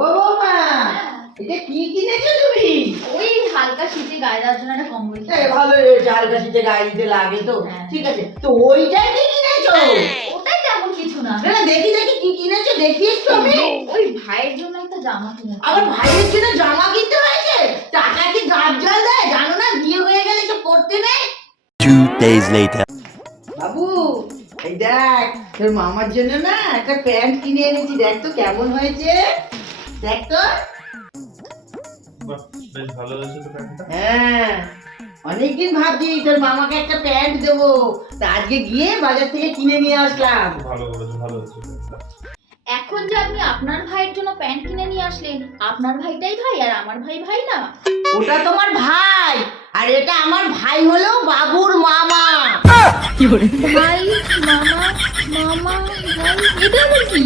ও বৌমা, এটা কি কিনেছো তুমি? ওই হালকা শীতে গায়ে দেওয়ার জন্য একটা কম্বল। ভালো হয়েছে, হালকা শীতে গায়ে দিতে লাগে তো। ঠিক আছে, তো ওইটাই কি কিনেছো? ওটাই তেমন কিছু না। না দেখি দেখি কি কিনেছো, দেখি একটু আমি। ওই ভাইয়ের জন্য একটা জামা কিনেছি। আবার ভাইয়ের জন্য জামা কিনতে হয়েছে? টাকা কি গাছ জল দেয় জানো না? বিয়ে হয়ে গেলে তো পড়তে নেই। 2 days later. বাবু, এই দেখ তোর মামার জন্য না একটা প্যান্ট কিনে এনেছি, দেখ তো কেমন হয়েছে, দেখ তো। বেশ ভালো হয়েছে তো প্যান্টটা। হ্যাঁ, অনেকদিন ভাবছি তোর মামাকে একটা প্যান্ট দেবো, তা আজকে গিয়ে বাজার থেকে কিনে নিয়ে আসলাম। ভালো করেছো, ভালো হয়েছে প্যান্টটা। এখন যে আপনি আপনার ভাইয়ের জন্য প্যান্ট কিনে নিয়ে আসলেন, আপনার ভাইটাই ভাই আর আমার ভাই ভাই না? ওটা তোমার ভাই, আর এটা আমার ভাই হলো বাবুর মামা। ভাই মামা মামা ভাই, এটা আবার কি?